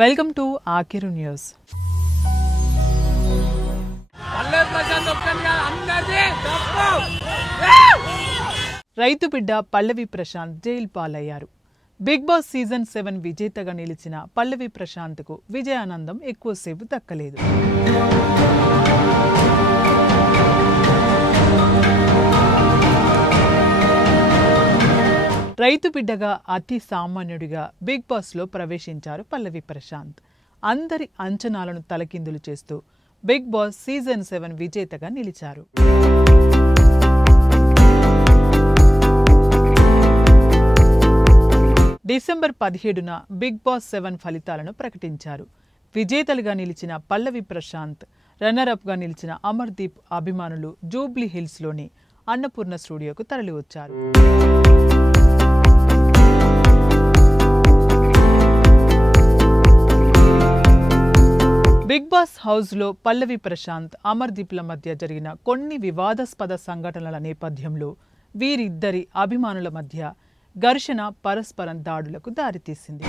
Welcome to ఆకిరు news. రైతు బిడ్డ పల్లవి Prashanth jail పాలయ్యారు. బిగ్ బాస్ సీజన్ 7 విజేతగా నిలిచిన పల్లవి ప్రశాంత్కు విజయానందం ఎక్కువసేపు దక్కలేదు. రైతు బిడ్డగా అతి సామాన్యుడిగా బిగ్ బాస్లో ప్రవేశించారు పల్లవి ప్రశాంత్. అందరి అంచనాలను తలకిందులు చేస్తూ బిగ్ బాస్ సీజన్ 7 విజేతగా నిలిచారు. డిసెంబర్ 17న బిగ్ బాస్ 7 ఫలితాలను ప్రకటించారు. విజేతలుగా నిలిచిన పల్లవి ప్రశాంత్, రన్నరప్గా నిలిచిన అమర్దీప్ అభిమానులు జూబ్లీ హిల్స్లోని అన్నపూర్ణ స్టూడియోకు తరలివచ్చారు. బిగ్ బాస్ హౌస్లో పల్లవి ప్రశాంత్, అమర్దీప్ల మధ్య జరిగిన కొన్ని వివాదాస్పద సంఘటనల నేపథ్యంలో వీరిద్దరి అభిమానుల మధ్య ఘర్షణ పరస్పరం దాడులకు దారితీసింది.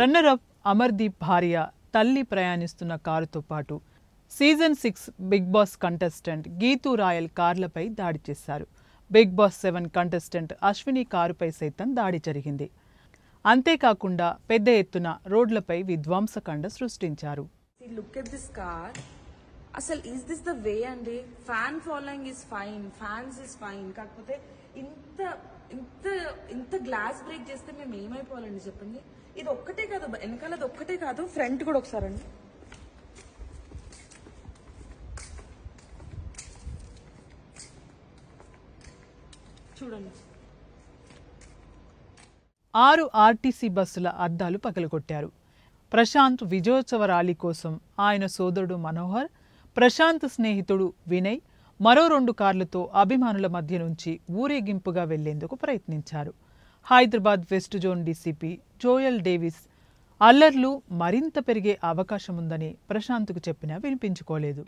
రన్నరప్ అమర్దీప్ భార్య తల్లి ప్రయాణిస్తున్న కారుతో పాటు సీజన్ 6 బిగ్ బాస్ కంటెస్టెంట్ గీతూ రాయల్ కార్లపై దాడి చేశారు. బిగ్ బాస్ 7 కంటెస్టెంట్ అశ్విని కారుపై సైతం దాడి జరిగింది. అంతేకాకుండా పెద్ద ఎత్తున రోడ్లపై విధ్వంసకాండ సృష్టించారు. అసలు ఈస్ దిస్ ద వే అండి? Fan following is fine, fans is fine, కాకపోతే ఇంత ఇంత ఇంత గ్లాస్ బ్రేక్ చేస్తే మేము ఏమైపోవాలండి చెప్పండి. ఇది ఒక్కటే కాదు, వెనకాలది ఒక్కటే కాదు, ఫ్రంట్ కూడా ఒకసారండి. చూడండి, 6 ఆర్టీసీ బస్సుల అద్దాలు పగలగొట్టారు. ప్రశాంత్ విజయోత్సవ ర్యాలీ కోసం ఆయన సోదరుడు మనోహర్, ప్రశాంత్ స్నేహితుడు వినయ్ మరో 2 కార్లతో అభిమానుల మధ్య నుంచి ఊరేగింపుగా వెళ్లేందుకు ప్రయత్నించారు. Hyderabad west zone DCP Joel Davis అల్లర్లు మరింత పెరిగే అవకాశముందని ప్రశాంత్కు చెప్పినా వినిపించుకోలేదు.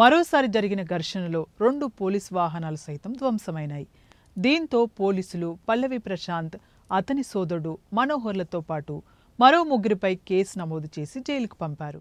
మరోసారి జరిగిన ఘర్షణలో 2 పోలీస్ వాహనాలు సైతం ధ్వంసమైనాయి. దీంతో పోలీసులు పల్లవి ప్రశాంత్, అతని సోదరుడు మనోహర్లతో పాటు మరో 3పై కేసు నమోదు చేసి జైలుకు పంపారు.